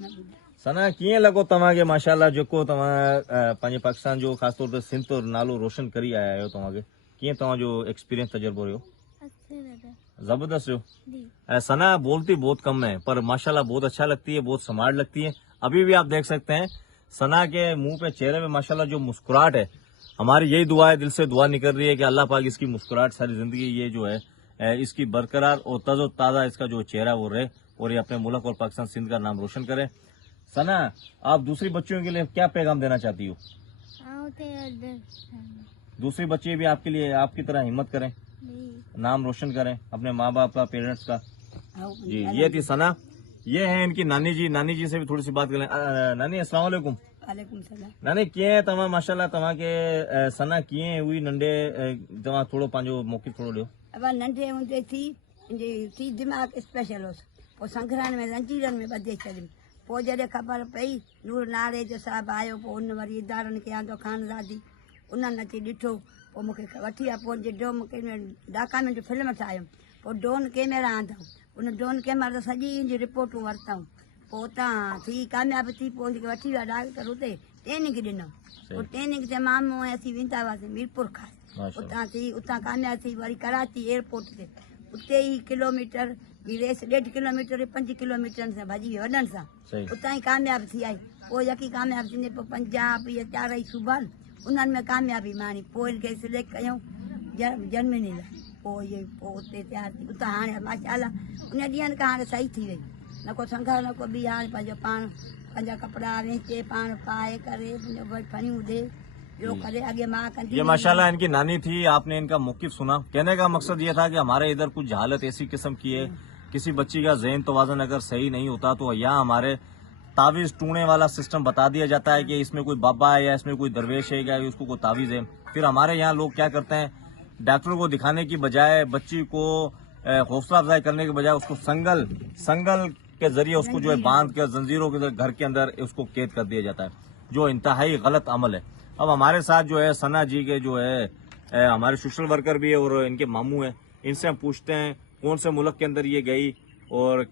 सना कीअं लॻो तव्हांखे माशाल्लाह जेको तव्हां पंहिंजे पाकिस्तान जो ख़ासि तौर ते सिंध जो नालो रोशन करी आया आहियो तव्हांखे कीअं तव्हांजो एक्सपीरियंस तजुर्बो रहियो जबरदस्त रहियो सना बोलती बहुत कम है पर माशाल्लाह बहुत अच्छा लगती है बहुत स्मार्ट लगती है अभी भी आप देख सकते हैं सना के मुंह पे चेहरे में माशाल्लाह जो मुस्कुराहट है हमारी यही दुआ है दिल से दुआ निकल रही है कि अल्लाह पाक इसकी मुस्कुराहट सारी जिंदगी ये जो है इसकी बरकरार और तजो ताज़ा इसका जो चेहरा वो रहे और ये अपने मुल्क और पाकिस्तान सिंध का नाम रोशन करे सना आप दूसरी बच्चियों के लिए क्या पैगाम देना चाहती हो दूसरी बच्चे भी आपके लिए आपकी तरह हिम्मत करें नाम रोशन करें अपने माँ बाप का पेरेंट्स का जी ये थी सना ये है इनकी नानी जी से भी थोड़ी सी बात करें नानी अस्सलाम वालेकुम नानी कीअं तव्हां माशाल्लाह तव्हांखे सना कीअं हुई नंढे तव्हां थोरो पंहिंजो मौक़िफ़ थोरो ॾियो अब नंढे हूंदे थी दिमाग़ स्पेशल हुअसि पोइ संघरान में जंजीरनि में ॿधे छॾियमि पोइ जॾहिं ख़बर पई नूर नारे जो साहिबु आयो पोइ उन वरी इदारनि खे आंदो ख़ानदादी उन्हनि अची ॾिठो पोइ मूंखे वठी विया पोइ जे डोम डॉक्यूमेंट फिल्म ठाहियूं पोइ ड्रोन कैमरा आंदऊं उन ड्रोन कैमरा त सॼी जी रिपोर्टूं वरितऊं पोइ उतां थी कामयाबु थी पोइ उनखे वठी विया डॉक्टर उते ट्रेनिंग ॾिनऊं पोइ ट्रेनिंग ते मामू ऐं असीं वेंदा हुआसीं मीरपुर खां उतां कामयाबु थी वरी कराची एयरपोर्ट ते उते ई किलोमीटर जी रेस 1.5 किलोमीटर 5 किलोमीटरनि सां भॼी वियो वॾनि सां उतां ई कामयाबु थी आई पोइ यकी कामयाबु थींदे पोइ पंजाब इहे 4 सूबा उन्हनि में कामयाबी माणी पोइ हिनखे सिलेक्ट कयूं जर्मनी लाइ पोइ इहे पोइ उते तयारु थी उतां हाणे माशाल्लाह उन ॾींहंनि खां हाणे सही थी वई न को संघर न को बि हाणे पंहिंजो पाण पंहिंजा कपिड़ा वेचे पाण पाए करे फणियूं ॾे जो करे आगे माँ कंदी ये माशाल्लाह इनकी नानी थी आपने इनका मौक़िफ़ सुना कहने का मकसद ये था कि हमारे इधर कुछ हालत ऐसी किस्म की है किसी बच्ची का ज़हन तवाज़ुन अगर सही नहीं होता तो यहाँ हमारे तावीज़ टूने वाला सिस्टम बता दिया जाता है कि इसमें कोई बाबा है या इसमें कोई दरवेश है या उसको कोई तावीज़ है फिर हमारे यहाँ लोग क्या करते हैं डॉक्टर को दिखाने की बजाय बच्ची को हौसला अफजाई करने के बजाय उसको संगल के जरिए उसको जो है बांध कर जंजीरों के घर के अंदर उसको कैद कर दिया जाता है जो इंतहाई गलत अमल है अब हमारे साथ जो है सना जी के जो है हमारे सोशल वर्कर भी है और इनके मामू है इनसे हम पूछते हैं कौन से मुल्क के अंदर ये गई और